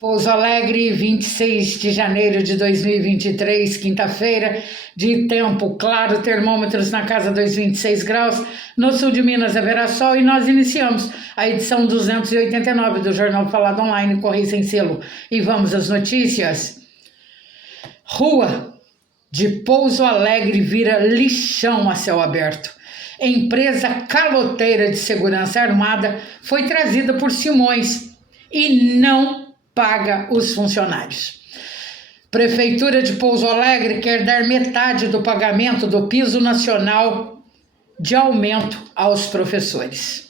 Pouso Alegre, 26 de janeiro de 2023, quinta-feira, de tempo claro, termômetros na casa dos 26 graus. No sul de Minas haverá sol e nós iniciamos a edição 289 do Jornal Falado Online, Correio Sem Selo. E vamos às notícias. Rua de Pouso Alegre vira lixão a céu aberto. Empresa caloteira de segurança armada foi trazida por Simões e não paga os funcionários. Prefeitura de Pouso Alegre quer dar metade do pagamento do piso nacional de aumento aos professores.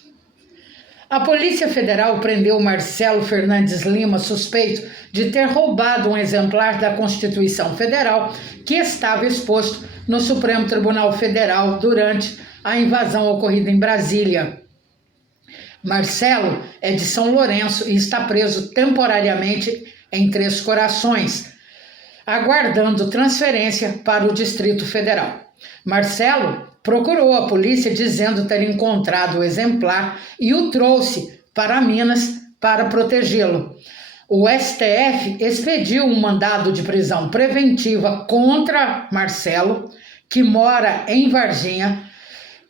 A Polícia Federal prendeu Marcelo Fernandes Lima, suspeito de ter roubado um exemplar da Constituição Federal que estava exposto no Supremo Tribunal Federal durante a invasão ocorrida em Brasília. Marcelo é de São Lourenço e está preso temporariamente em Três Corações, aguardando transferência para o Distrito Federal. Marcelo procurou a polícia dizendo ter encontrado o exemplar e o trouxe para Minas para protegê-lo. O STF expediu um mandado de prisão preventiva contra Marcelo, que mora em Varginha,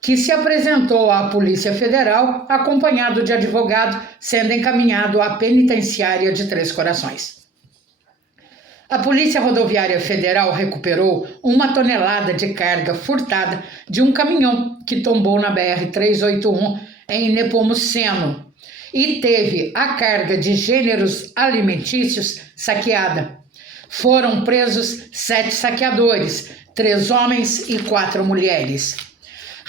que se apresentou à Polícia Federal acompanhado de advogado, sendo encaminhado à penitenciária de Três Corações. A Polícia Rodoviária Federal recuperou 1 tonelada de carga furtada de um caminhão que tombou na BR-381 em Nepomuceno e teve a carga de gêneros alimentícios saqueada. Foram presos 7 saqueadores, 3 homens e 4 mulheres.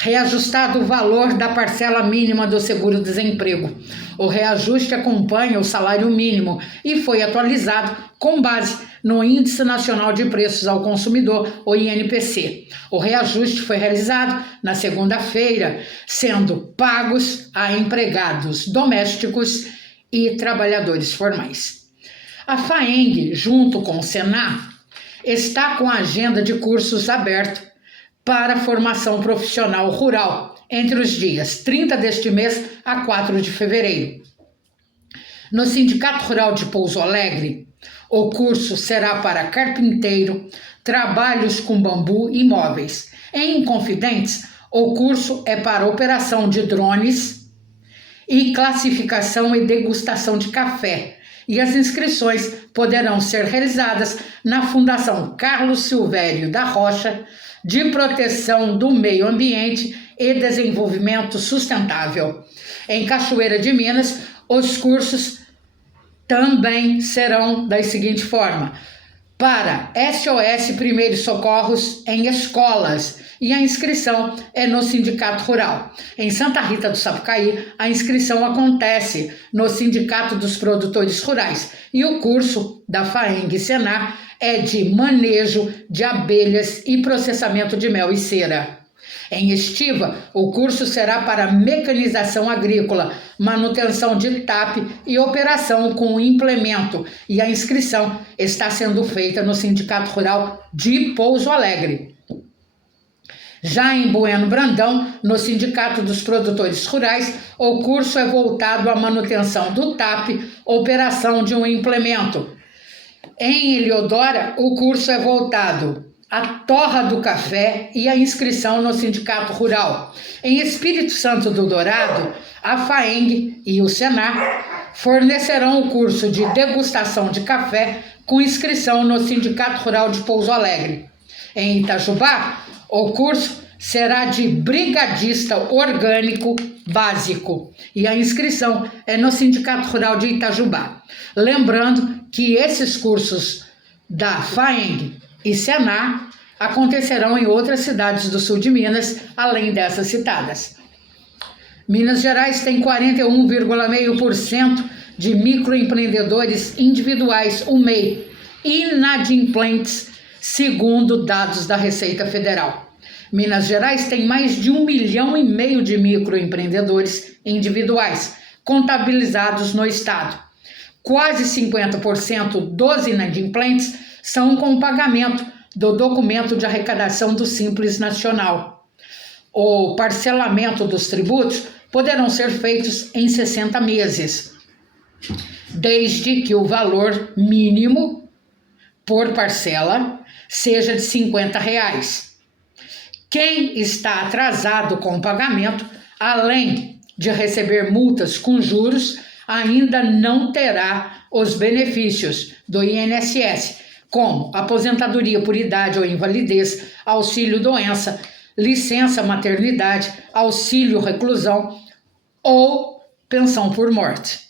Reajustado o valor da parcela mínima do seguro-desemprego. O reajuste acompanha o salário mínimo e foi atualizado com base no Índice Nacional de Preços ao Consumidor, o INPC. O reajuste foi realizado na segunda-feira, sendo pagos a empregados domésticos e trabalhadores formais. A FAENG, junto com o Senar, está com a agenda de cursos aberta para formação profissional rural, entre os dias 30 deste mês a 4 de fevereiro. No Sindicato Rural de Pouso Alegre, o curso será para carpinteiro, trabalhos com bambu e móveis. Em Inconfidentes, o curso é para operação de drones e classificação e degustação de café. E as inscrições poderão ser realizadas na Fundação Carlos Silvério da Rocha, de Proteção do Meio Ambiente e Desenvolvimento Sustentável. Em Cachoeira de Minas, os cursos também serão da seguinte forma: para SOS Primeiros Socorros em escolas, e a inscrição é no Sindicato Rural. Em Santa Rita do Sapucaí, a inscrição acontece no Sindicato dos Produtores Rurais e o curso da FAENG Senar é de manejo de abelhas e processamento de mel e cera. Em Estiva, o curso será para mecanização agrícola, manutenção de TAP e operação com implemento, e a inscrição está sendo feita no Sindicato Rural de Pouso Alegre. Já em Bueno Brandão, no Sindicato dos Produtores Rurais, o curso é voltado à manutenção do TAP, operação de um implemento. Em Eliodora, o curso é voltado à torra do café e a inscrição no Sindicato Rural. Em Espírito Santo do Dourado, a FAENG e o Senar fornecerão o curso de degustação de café com inscrição no Sindicato Rural de Pouso Alegre. Em Itajubá, o curso será de brigadista orgânico básico e a inscrição é no Sindicato Rural de Itajubá. Lembrando que esses cursos da FAENG e Senar acontecerão em outras cidades do sul de Minas, além dessas citadas. Minas Gerais tem 41,5% de microempreendedores individuais, o MEI, inadimplentes, segundo dados da Receita Federal. Minas Gerais tem mais de 1,5 milhão de microempreendedores individuais contabilizados no estado. Quase 50% dos inadimplentes são com o pagamento do documento de arrecadação do Simples Nacional. O parcelamento dos tributos poderão ser feitos em 60 meses. desde que o valor mínimo por parcela seja de R$ 50. Quem está atrasado com o pagamento, além de receber multas com juros, ainda não terá os benefícios do INSS, como aposentadoria por idade ou invalidez, auxílio-doença, licença-maternidade, auxílio-reclusão ou pensão por morte.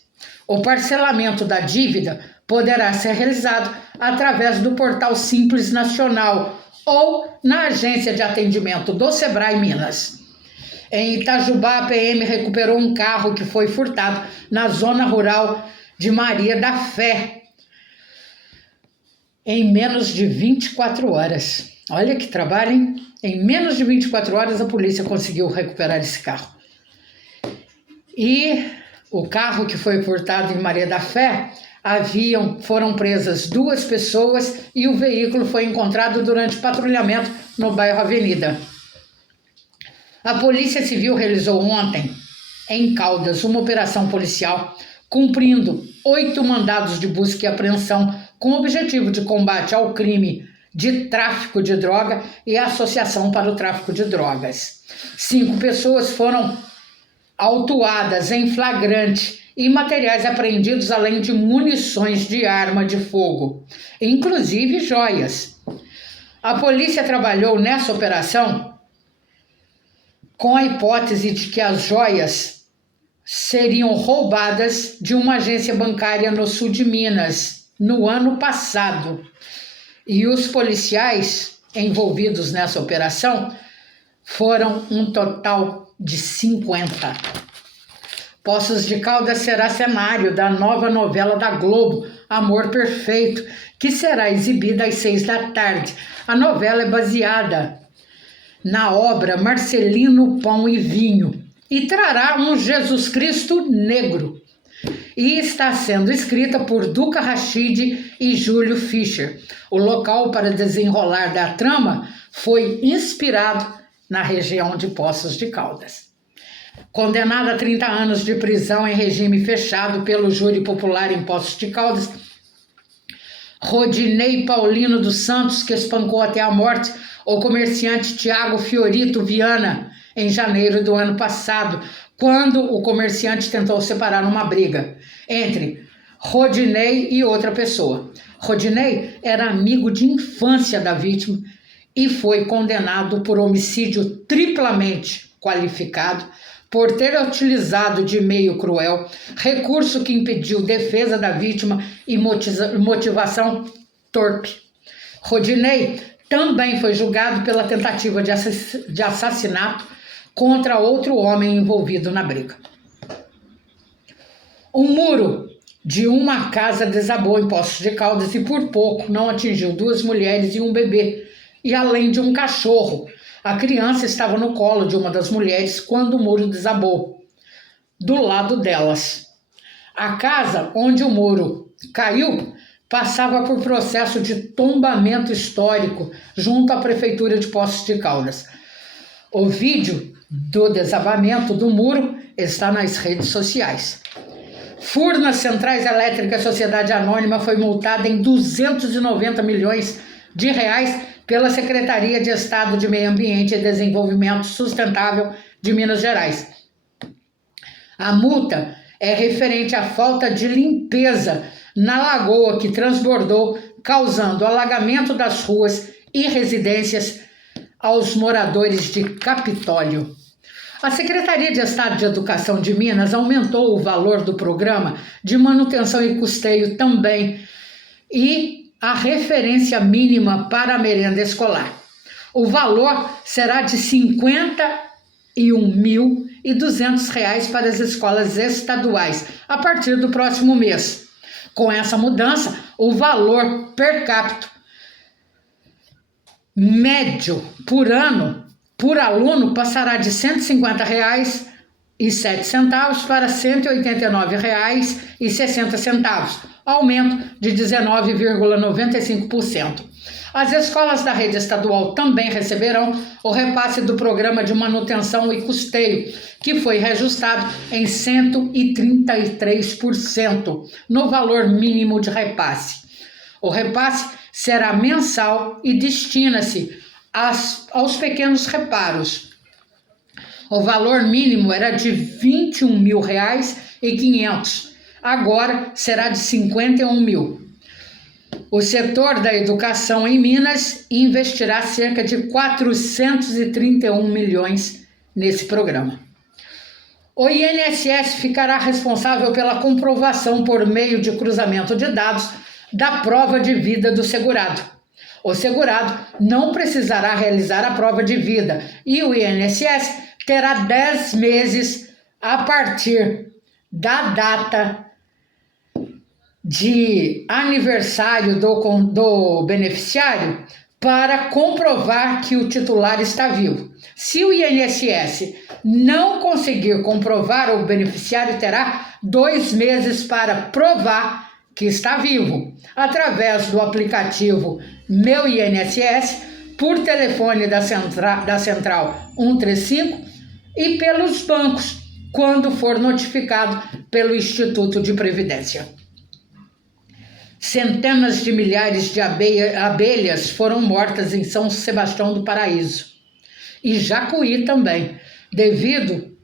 O parcelamento da dívida poderá ser realizado através do Portal Simples Nacional ou na agência de atendimento do Sebrae Minas. Em Itajubá, a PM recuperou um carro que foi furtado na zona rural de Maria da Fé em menos de 24 horas. Olha que trabalho, hein? Em menos de 24 horas a polícia conseguiu recuperar esse carro. E o carro que foi furtado em Maria da Fé, foram presas 2 pessoas e o veículo foi encontrado durante patrulhamento no bairro Avenida. A Polícia Civil realizou ontem, em Caldas, uma operação policial, cumprindo 8 mandados de busca e apreensão com o objetivo de combate ao crime de tráfico de droga e associação para o tráfico de drogas. 5 pessoas foram autuadas em flagrante e materiais apreendidos, além de munições de arma de fogo, inclusive joias. A polícia trabalhou nessa operação com a hipótese de que as joias seriam roubadas de uma agência bancária no sul de Minas no ano passado. E os policiais envolvidos nessa operação foram um total de 50. Poços de Caldas será cenário da nova novela da Globo, Amor Perfeito, que será exibida às 6 da tarde. A novela é baseada na obra Marcelino Pão e Vinho e trará um Jesus Cristo negro. E está sendo escrita por Duca Rachid e Júlio Fischer. O local para desenrolar da trama foi inspirado na região de Poços de Caldas. Condenada a 30 anos de prisão em regime fechado pelo júri popular em Poços de Caldas, Rodinei Paulino dos Santos, que espancou até a morte o comerciante Tiago Fiorito Viana em janeiro do ano passado, quando o comerciante tentou separar uma briga entre Rodinei e outra pessoa. Rodinei era amigo de infância da vítima e foi condenado por homicídio triplamente qualificado por ter utilizado de meio cruel, recurso que impediu defesa da vítima e motivação torpe. Rodinei também foi julgado pela tentativa de assassinato contra outro homem envolvido na briga. Um muro de uma casa desabou em Poços de Caldas e por pouco não atingiu 2 mulheres e um bebê, e além de um cachorro. A criança estava no colo de uma das mulheres quando o muro desabou, do lado delas. A casa onde o muro caiu passava por processo de tombamento histórico junto à Prefeitura de Poços de Caldas. O vídeo do desabamento do muro está nas redes sociais. Furnas Centrais Elétricas Sociedade Anônima foi multada em 290 milhões de reais pela Secretaria de Estado de Meio Ambiente e Desenvolvimento Sustentável de Minas Gerais. A multa é referente à falta de limpeza na lagoa que transbordou, causando alagamento das ruas e residências aos moradores de Capitólio. A Secretaria de Estado de Educação de Minas aumentou o valor do programa de manutenção e custeio também e a referência mínima para a merenda escolar. O valor será de R$ 51.200 para as escolas estaduais a partir do próximo mês. Com essa mudança, o valor per capita médio por ano por aluno passará de R$ 150,07 para R$ 189,60, aumento de 19,95%. As escolas da rede estadual também receberão o repasse do programa de manutenção e custeio, que foi reajustado em 133% no valor mínimo de repasse. O repasse será mensal e destina-se aos pequenos reparos. O valor mínimo era de R$ 21.500, agora será de R$ 51 mil. O setor da educação em Minas investirá cerca de 431 milhões nesse programa. O INSS ficará responsável pela comprovação por meio de cruzamento de dados da prova de vida do segurado. O segurado não precisará realizar a prova de vida e o INSS terá 10 meses a partir da data de aniversário do beneficiário para comprovar que o titular está vivo. Se o INSS não conseguir comprovar, o beneficiário terá 2 meses para provar que está vivo, através do aplicativo Meu INSS, por telefone da Central 135 e pelos bancos, quando for notificado pelo Instituto de Previdência. Centenas de milhares de abelhas foram mortas em São Sebastião do Paraíso e Jacuí também, devido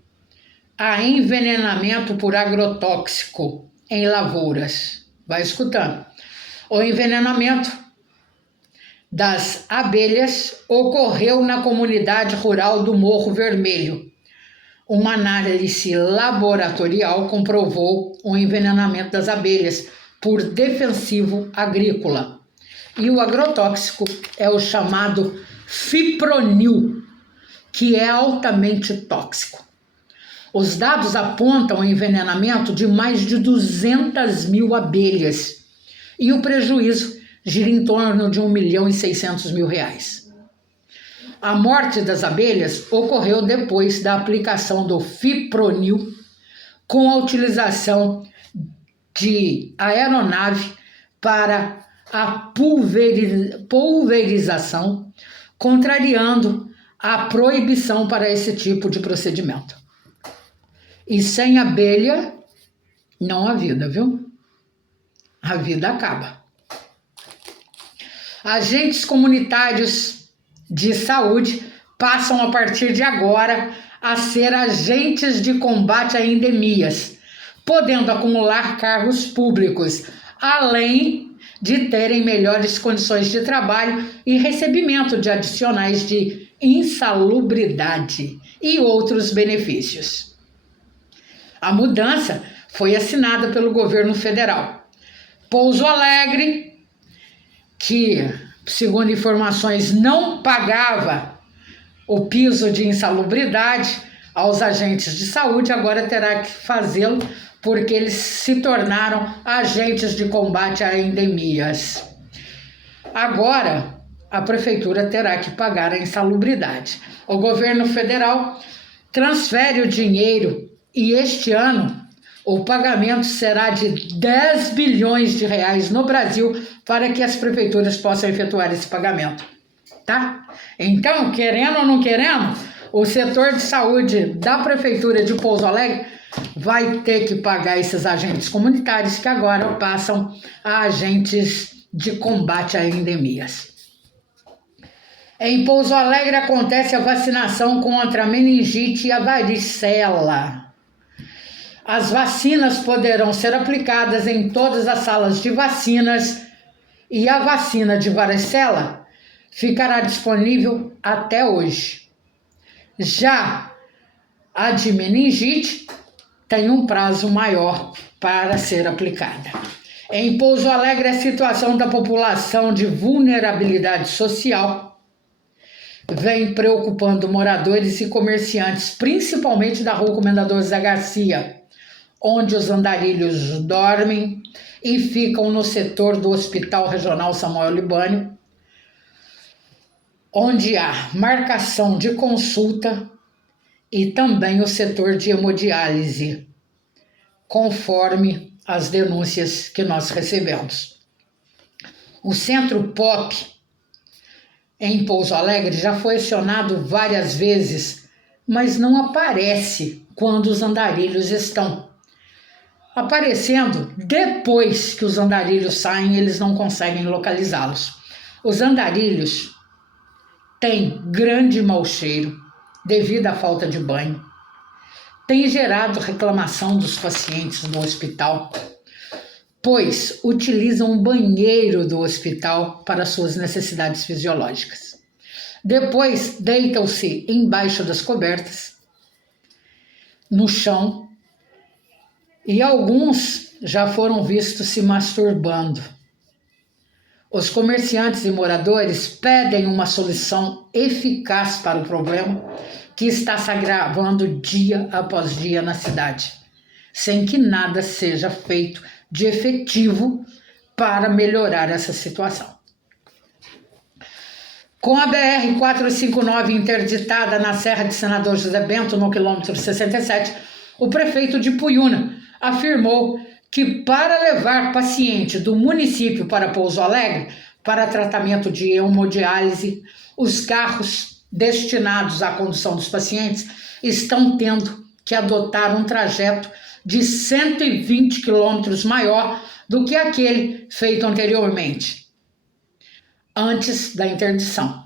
a envenenamento por agrotóxico em lavouras. Vai escutando. O envenenamento das abelhas ocorreu na comunidade rural do Morro Vermelho. Uma análise laboratorial comprovou o envenenamento das abelhas por defensivo agrícola. E o agrotóxico é o chamado fipronil, que é altamente tóxico. Os dados apontam o envenenamento de mais de 200 mil abelhas e o prejuízo gira em torno de R$ 1.600.000. A morte das abelhas ocorreu depois da aplicação do fipronil com a utilização de aeronave para a pulverização, contrariando a proibição para esse tipo de procedimento. E sem abelha, não há vida, viu? A vida acaba. Agentes comunitários de saúde passam a partir de agora a ser agentes de combate a endemias, podendo acumular cargos públicos, além de terem melhores condições de trabalho e recebimento de adicionais de insalubridade e outros benefícios. A mudança foi assinada pelo governo federal. Pouso Alegre, que, segundo informações, não pagava o piso de insalubridade aos agentes de saúde, agora terá que fazê-lo porque eles se tornaram agentes de combate a endemias. Agora, a prefeitura terá que pagar a insalubridade. O governo federal transfere o dinheiro e este ano o pagamento será de 10 bilhões de reais no Brasil para que as prefeituras possam efetuar esse pagamento, tá? Então, querendo ou não querendo, o setor de saúde da prefeitura de Pouso Alegre vai ter que pagar esses agentes comunitários que agora passam a agentes de combate a endemias. Em Pouso Alegre acontece a vacinação contra a meningite e a varicela. As vacinas poderão ser aplicadas em todas as salas de vacinas e a vacina de varicela ficará disponível até hoje. Já a de meningite tem um prazo maior para ser aplicada. Em Pouso Alegre, a situação da população de vulnerabilidade social vem preocupando moradores e comerciantes, principalmente da Rua Comendador Zé Garcia, onde os andarilhos dormem e ficam no setor do Hospital Regional Samuel Libânio, onde há marcação de consulta e também o setor de hemodiálise, conforme as denúncias que nós recebemos. O Centro POP em Pouso Alegre já foi acionado várias vezes, mas não aparece quando os andarilhos estão. Aparecendo depois que os andarilhos saem, eles não conseguem localizá-los. Os andarilhos têm grande mau cheiro devido à falta de banho. Tem gerado reclamação dos pacientes do hospital, pois utilizam o banheiro do hospital para suas necessidades fisiológicas. Depois deitam-se embaixo das cobertas, no chão, e alguns já foram vistos se masturbando. Os comerciantes e moradores pedem uma solução eficaz para o problema que está se agravando dia após dia na cidade, sem que nada seja feito de efetivo para melhorar essa situação. Com a BR-459 interditada na Serra de Senador José Bento, no quilômetro 67, o prefeito de Puiúna afirmou que para levar paciente do município para Pouso Alegre para tratamento de hemodiálise, os carros destinados à condução dos pacientes estão tendo que adotar um trajeto de 120 quilômetros maior do que aquele feito anteriormente, antes da interdição.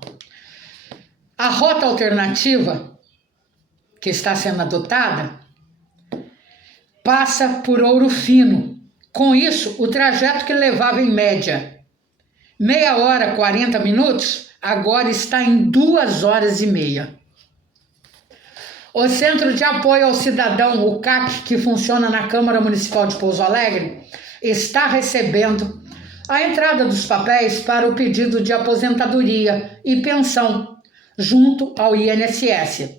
A rota alternativa que está sendo adotada passa por Ouro Fino. Com isso, o trajeto que levava em média meia hora, 40 minutos, agora está em 2 horas e meia. O Centro de Apoio ao Cidadão, o CAC, que funciona na Câmara Municipal de Pouso Alegre, está recebendo a entrada dos papéis para o pedido de aposentadoria e pensão junto ao INSS.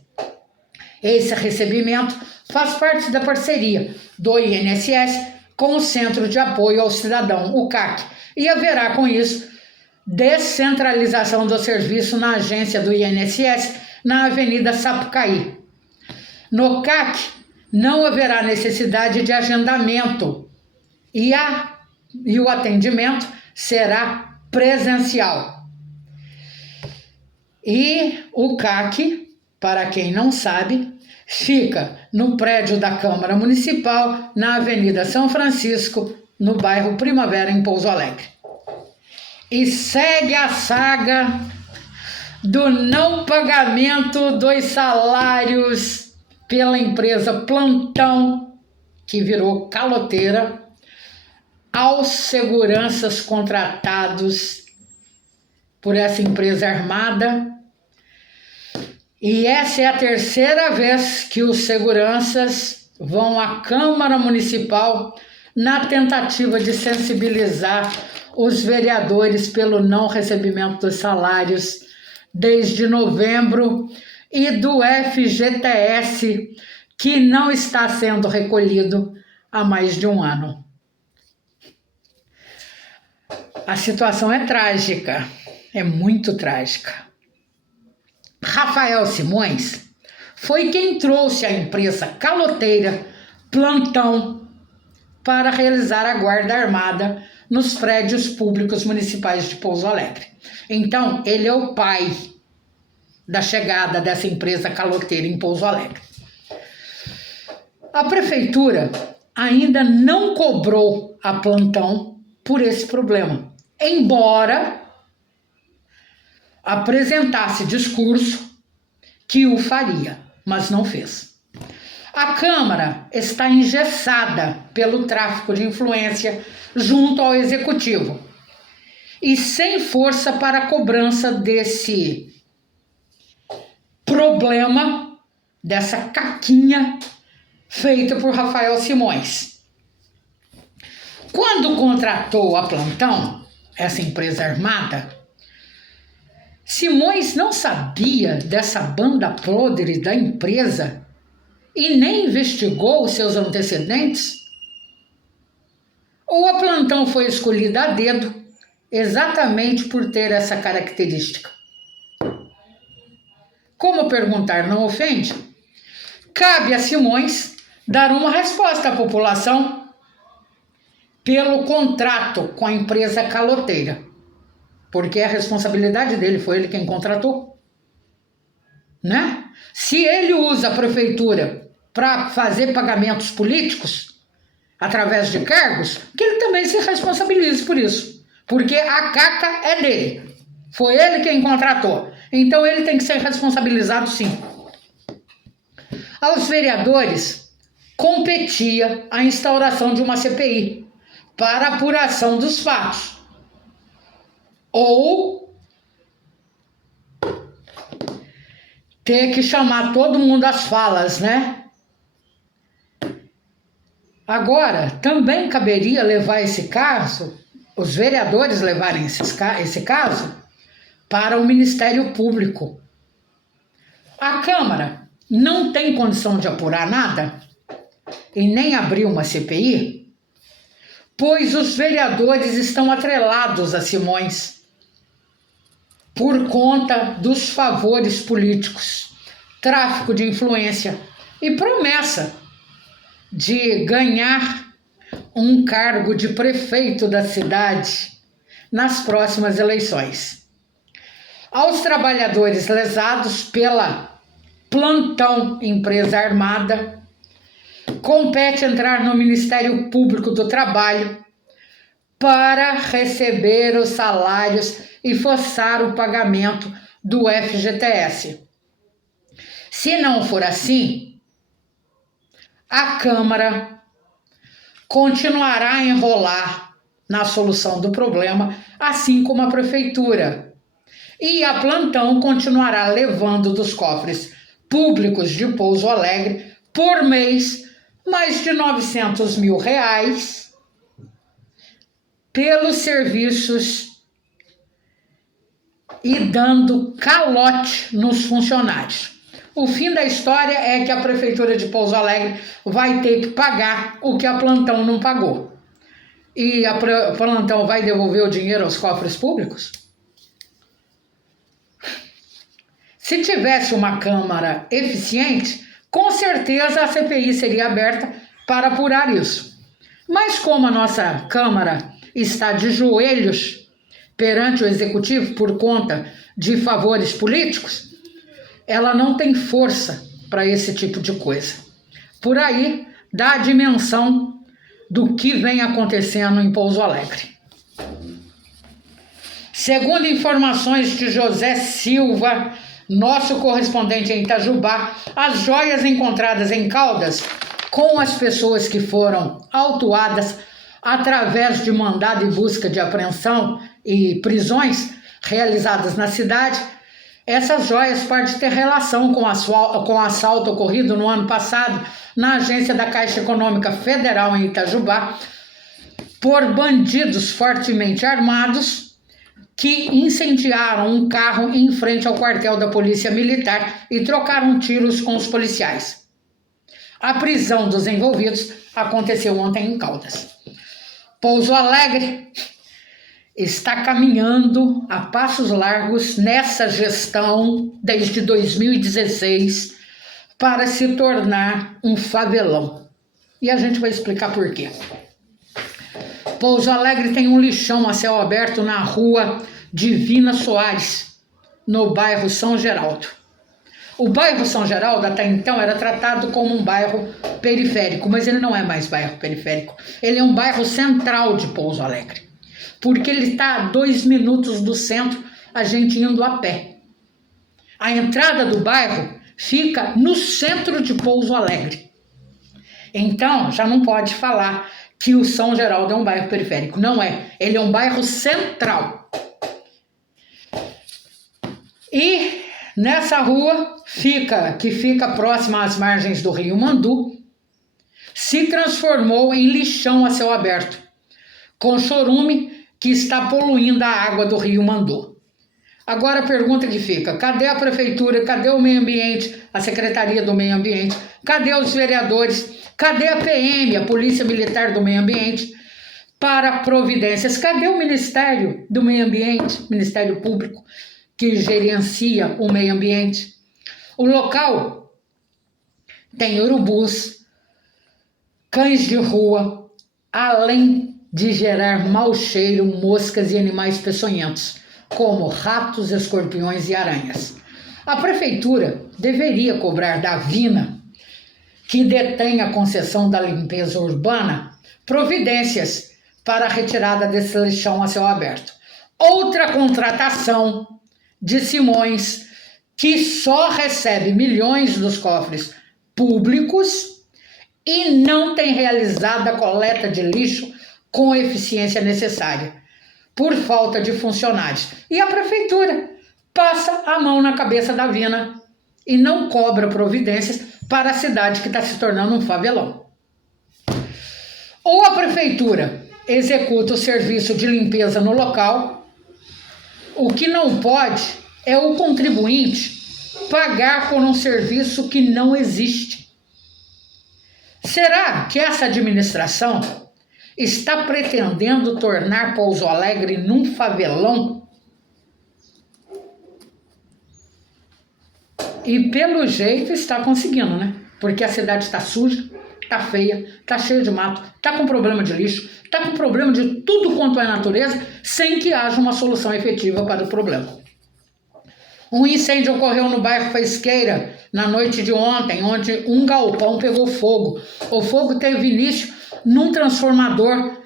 Esse recebimento faz parte da parceria do INSS com o Centro de Apoio ao Cidadão, o CAC, e haverá com isso descentralização do serviço na agência do INSS na Avenida Sapucaí. No CAC não haverá necessidade de agendamento e o atendimento será presencial. E o CAC, para quem não sabe, fica no prédio da Câmara Municipal, na Avenida São Francisco, no bairro Primavera, em Pouso Alegre. E segue a saga do não pagamento dos salários pela empresa Plantão, que virou caloteira, aos seguranças contratados por essa empresa armada. E essa é a terceira vez que os seguranças vão à Câmara Municipal na tentativa de sensibilizar os vereadores pelo não recebimento dos salários desde novembro e do FGTS, que não está sendo recolhido há mais de um ano. A situação é trágica, é muito trágica. Rafael Simões foi quem trouxe a empresa caloteira Plantão para realizar a guarda armada nos prédios públicos municipais de Pouso Alegre. Então, ele é o pai da chegada dessa empresa caloteira em Pouso Alegre. A prefeitura ainda não cobrou a Plantão por esse problema, embora apresentasse discurso que o faria, mas não fez. A Câmara está engessada pelo tráfico de influência junto ao Executivo e sem força para a cobrança desse problema, dessa caquinha feita por Rafael Simões. Quando contratou a Plantão, essa empresa armada, Simões não sabia dessa banda podre da empresa e nem investigou os seus antecedentes? Ou a Plantão foi escolhida a dedo exatamente por ter essa característica? Como perguntar não ofende, cabe a Simões dar uma resposta à população pelo contrato com a empresa caloteira. porque a responsabilidade dele, foi ele quem contratou, né? Se ele usa a prefeitura para fazer pagamentos políticos através de cargos, que ele também se responsabilize por isso, porque a caca é dele, foi ele quem contratou, então ele tem que ser responsabilizado sim. Aos vereadores competia a instauração de uma CPI para apuração dos fatos, ou ter que chamar todo mundo às falas, né? Agora, também caberia levar esse caso, os vereadores levarem esse caso para o Ministério Público. A Câmara não tem condição de apurar nada e nem abrir uma CPI, pois os vereadores estão atrelados a Simões por conta dos favores políticos, tráfico de influência e promessa de ganhar um cargo de prefeito da cidade nas próximas eleições. Aos trabalhadores lesados pela plantão empresa armada, compete entrar no Ministério Público do Trabalho para receber os salários e forçar o pagamento do FGTS. Se não for assim, a Câmara continuará a enrolar na solução do problema, assim como a Prefeitura. E a plantão continuará levando dos cofres públicos de Pouso Alegre, por mês, mais de R$900 mil pelos serviços e dando calote nos funcionários. O fim da história é que a Prefeitura de Pouso Alegre vai ter que pagar o que a plantão não pagou. E a plantão vai devolver o dinheiro aos cofres públicos? Se tivesse uma Câmara eficiente, com certeza a CPI seria aberta para apurar isso. Mas como a nossa Câmara está de joelhos perante o Executivo por conta de favores políticos, ela não tem força para esse tipo de coisa. Por aí dá a dimensão do que vem acontecendo em Pouso Alegre. Segundo informações de José Silva, nosso correspondente em Itajubá, as joias encontradas em Caldas com as pessoas que foram autuadas através de mandado e busca de apreensão e prisões realizadas na cidade, essas joias podem ter relação com o assalto ocorrido no ano passado na agência da Caixa Econômica Federal em Itajubá por bandidos fortemente armados que incendiaram um carro em frente ao quartel da Polícia Militar e trocaram tiros com os policiais. A prisão dos envolvidos aconteceu ontem em Caldas. Pouso Alegre está caminhando a passos largos nessa gestão desde 2016 para se tornar um favelão. E a gente vai explicar por quê. Pouso Alegre tem um lixão a céu aberto na rua Divina Soares, no bairro São Geraldo. O bairro São Geraldo até então era tratado como um bairro periférico, mas ele não é mais bairro periférico. Ele é um bairro central de Pouso Alegre, porque ele está a 2 minutos do centro, a gente indo a pé. A entrada do bairro fica no centro de Pouso Alegre. Então, já não pode falar que o São Geraldo é um bairro periférico. Não é. Ele é um bairro central. E nessa rua, que fica próxima às margens do Rio Mandu, se transformou em lixão a céu aberto, com chorume que está poluindo a água do Rio Mandu. Agora a pergunta que fica: cadê a Prefeitura, cadê o Meio Ambiente, a Secretaria do Meio Ambiente, cadê os vereadores, cadê a PM, a Polícia Militar do Meio Ambiente, para providências? Cadê o Ministério do Meio Ambiente, Ministério Público, que gerencia o meio ambiente? O local tem urubus, cães de rua, além de gerar mau cheiro, moscas e animais peçonhentos. como ratos, escorpiões e aranhas. A prefeitura deveria cobrar da Vina, que detém a concessão da limpeza urbana, providências para a retirada desse lixão a céu aberto. Outra contratação de Simões, que só recebe milhões dos cofres públicos e não tem realizado a coleta de lixo com a eficiência necessária, por falta de funcionários. E a prefeitura passa a mão na cabeça da Vina e não cobra providências para a cidade que está se tornando um favelão. Ou a prefeitura executa o serviço de limpeza no local, o que não pode é o contribuinte pagar por um serviço que não existe. Será que essa administração está pretendendo tornar Pouso Alegre num favelão? E pelo jeito está conseguindo, né? Porque a cidade está suja, está feia, está cheia de mato, está com problema de lixo, está com problema de tudo quanto é natureza, sem que haja uma solução efetiva para o problema. Um incêndio ocorreu no bairro Faisqueira na noite de ontem, onde um galpão pegou fogo. O fogo teve início num transformador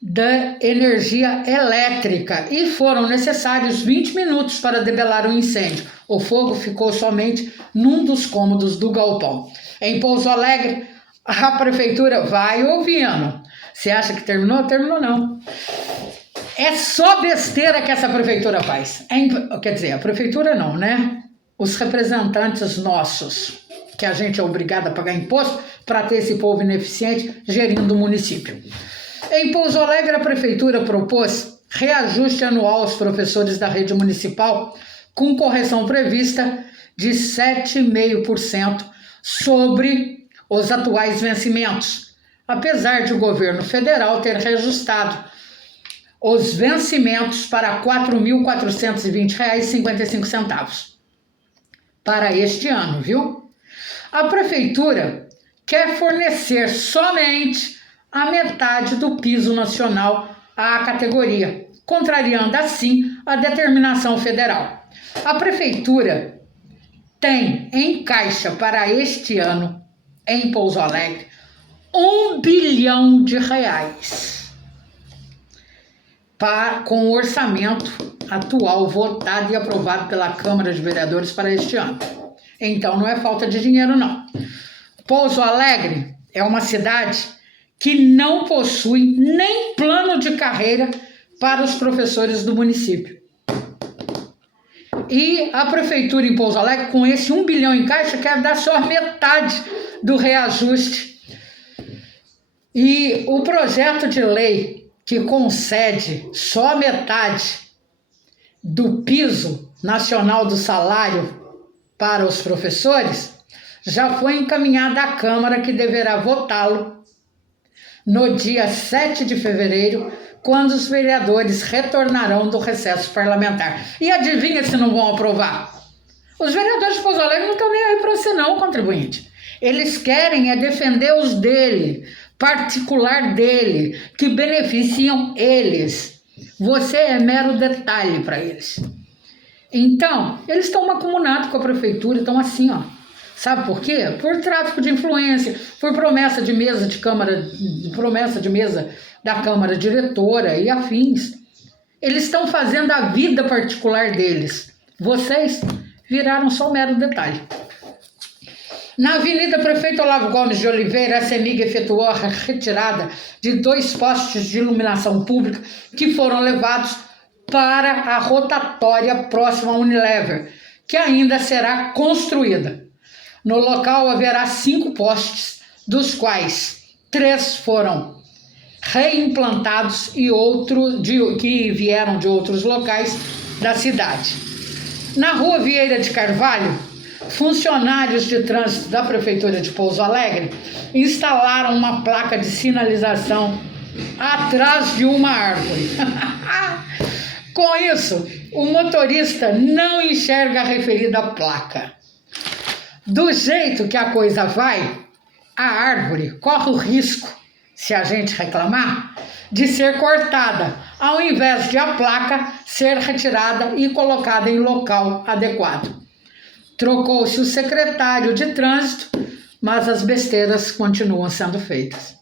da energia elétrica e foram necessários 20 minutos para debelar o incêndio. O fogo ficou somente num dos cômodos do galpão. Em Pouso Alegre, a prefeitura vai ouvindo. Você acha que terminou? Terminou não. É só besteira que essa prefeitura faz. Quer dizer, a prefeitura não, né? Os representantes nossos, que a gente é obrigado a pagar imposto para ter esse povo ineficiente gerindo o município. Em Pouso Alegre, a prefeitura propôs reajuste anual aos professores da rede municipal, com correção prevista de 7,5% sobre os atuais vencimentos, apesar de o governo federal ter reajustado os vencimentos para R$ 4.420,55 para este ano, viu? A prefeitura quer fornecer somente a metade do piso nacional à categoria, contrariando assim a determinação federal. A prefeitura tem em caixa para este ano, em Pouso Alegre, R$ 1 bilhão com o orçamento atual votado e aprovado pela Câmara de Vereadores para este ano. Então não é falta de dinheiro não. Pouso Alegre é uma cidade que não possui nem plano de carreira para os professores do município. E a prefeitura em Pouso Alegre, com esse 1 bilhão em caixa, quer dar só metade do reajuste. E o projeto de lei que concede só metade do piso nacional do salário para os professores já foi encaminhado à Câmara, que deverá votá-lo no dia 7 de fevereiro, quando os vereadores retornarão do recesso parlamentar. E adivinha se não vão aprovar? Os vereadores de Pouso Alegre não estão nem aí para você não, contribuinte. Eles querem é defender os dele, particular dele, que beneficiam eles. Você é mero detalhe para eles. Então, eles estão mancomunados com a prefeitura, estão assim, ó. Sabe por quê? Por tráfico de influência, por promessa de mesa de Câmara, promessa de mesa da Câmara Diretora e afins. Eles estão fazendo a vida particular deles. Vocês viraram só um mero detalhe. Na Avenida Prefeito Olavo Gomes de Oliveira, a CEMIG efetuou a retirada de 2 postes de iluminação pública que foram levados para a rotatória próxima à Unilever, que ainda será construída. No local haverá 5 postes, dos quais 3 foram reimplantados e que vieram de outros locais da cidade. Na Rua Vieira de Carvalho, funcionários de trânsito da Prefeitura de Pouso Alegre instalaram uma placa de sinalização atrás de uma árvore. Com isso, o motorista não enxerga a referida placa. Do jeito que a coisa vai, a árvore corre o risco, se a gente reclamar, de ser cortada, ao invés de a placa ser retirada e colocada em local adequado. Trocou-se o secretário de trânsito, mas as besteiras continuam sendo feitas.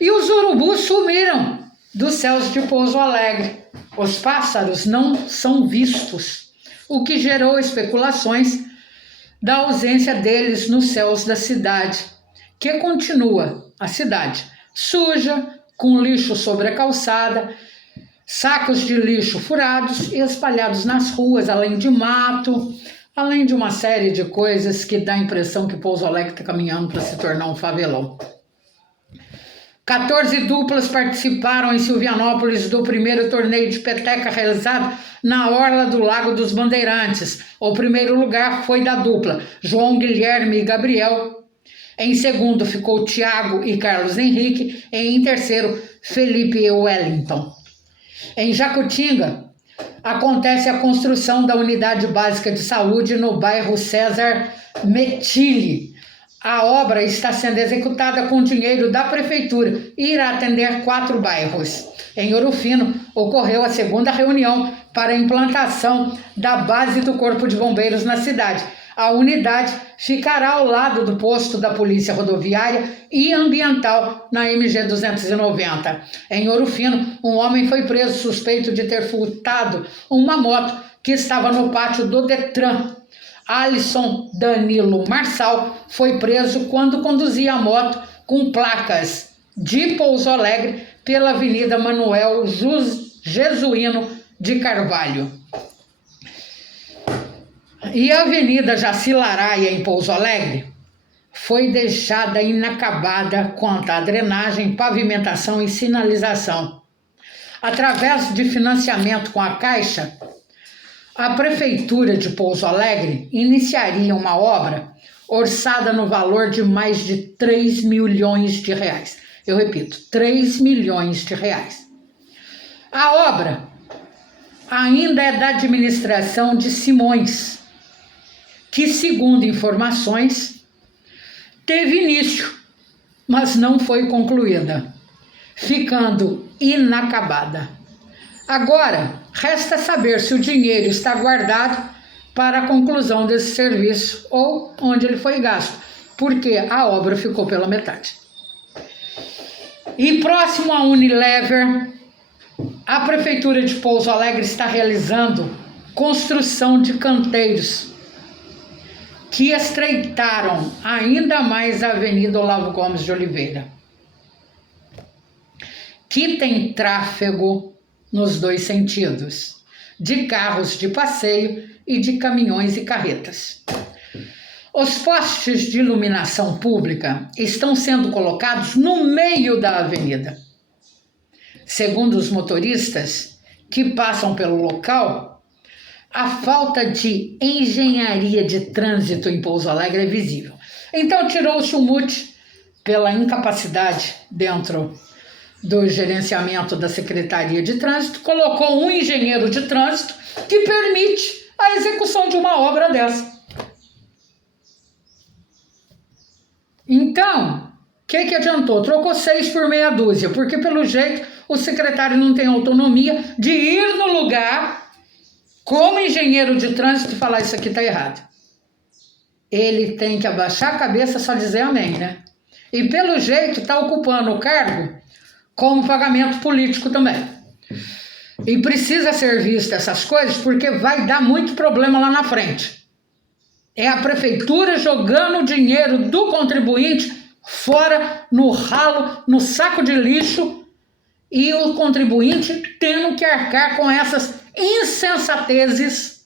E os urubus sumiram dos céus de Pouso Alegre. Os pássaros não são vistos, o que gerou especulações da ausência deles nos céus da cidade, que continua a cidade suja, com lixo sobre a calçada, sacos de lixo furados e espalhados nas ruas, além de mato, além de uma série de coisas que dá a impressão que Pouso Alegre está caminhando para se tornar um favelão. 14 duplas participaram em Silvianópolis do primeiro torneio de peteca realizado na orla do Lago dos Bandeirantes. O primeiro lugar foi da dupla João Guilherme e Gabriel. Em segundo ficou Tiago e Carlos Henrique. E em terceiro, Felipe e Wellington. Em Jacutinga, acontece a construção da unidade básica de saúde no bairro César Metilli. A obra está sendo executada com dinheiro da prefeitura e irá atender 4 bairros. Em Ouro Fino, ocorreu a segunda reunião para a implantação da base do Corpo de Bombeiros na cidade. A unidade ficará ao lado do posto da Polícia Rodoviária e Ambiental na MG 290. Em Ouro Fino, um homem foi preso suspeito de ter furtado uma moto que estava no pátio do Detran. Alisson Danilo Marçal foi preso quando conduzia a moto com placas de Pouso Alegre pela Avenida Manuel Jesuíno de Carvalho. E a Avenida Jaci Laraia, em Pouso Alegre, foi deixada inacabada quanto à drenagem, pavimentação e sinalização. Através de financiamento com a Caixa, a Prefeitura de Pouso Alegre iniciaria uma obra orçada no valor de mais de 3 milhões de reais. Eu repito, 3 milhões de reais. A obra ainda é da administração de Simões, que, segundo informações, teve início, mas não foi concluída, ficando inacabada. Agora, resta saber se o dinheiro está guardado para a conclusão desse serviço ou onde ele foi gasto, porque a obra ficou pela metade. E próximo à Unilever, a Prefeitura de Pouso Alegre está realizando construção de canteiros que estreitaram ainda mais a Avenida Olavo Gomes de Oliveira, que tem tráfego nos 2 sentidos, de carros de passeio e de caminhões e carretas. Os postes de iluminação pública estão sendo colocados no meio da avenida. Segundo os motoristas que passam pelo local, a falta de engenharia de trânsito em Pouso Alegre é visível. Então tirou-se o mute pela incapacidade dentro do gerenciamento da Secretaria de Trânsito, colocou um engenheiro de trânsito que permite a execução de uma obra dessa. Então, o que adiantou? Trocou 6 por meia dúzia, porque pelo jeito o secretário não tem autonomia de ir no lugar como engenheiro de trânsito e falar isso aqui está errado. Ele tem que abaixar a cabeça e só dizer amém, né? E pelo jeito está ocupando o cargo como pagamento político também. E precisa ser vista essas coisas porque vai dar muito problema lá na frente. É a prefeitura jogando o dinheiro do contribuinte fora, no ralo, no saco de lixo, e o contribuinte tendo que arcar com essas insensatezes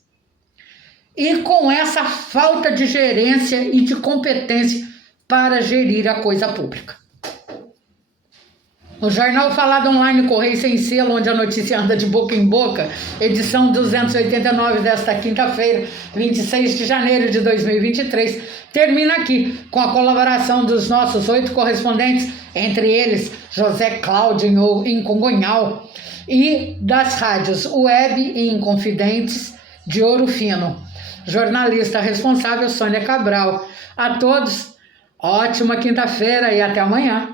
e com essa falta de gerência e de competência para gerir a coisa pública. O Jornal Falado Online Correio Sem Selo, onde a notícia anda de boca em boca, edição 289 desta quinta-feira, 26 de janeiro de 2023, termina aqui com a colaboração dos nossos 8 correspondentes, entre eles José Cláudio em Congonhal, e das rádios Web e Inconfidentes de Ouro Fino. Jornalista responsável Sônia Cabral. A todos, ótima quinta-feira e até amanhã.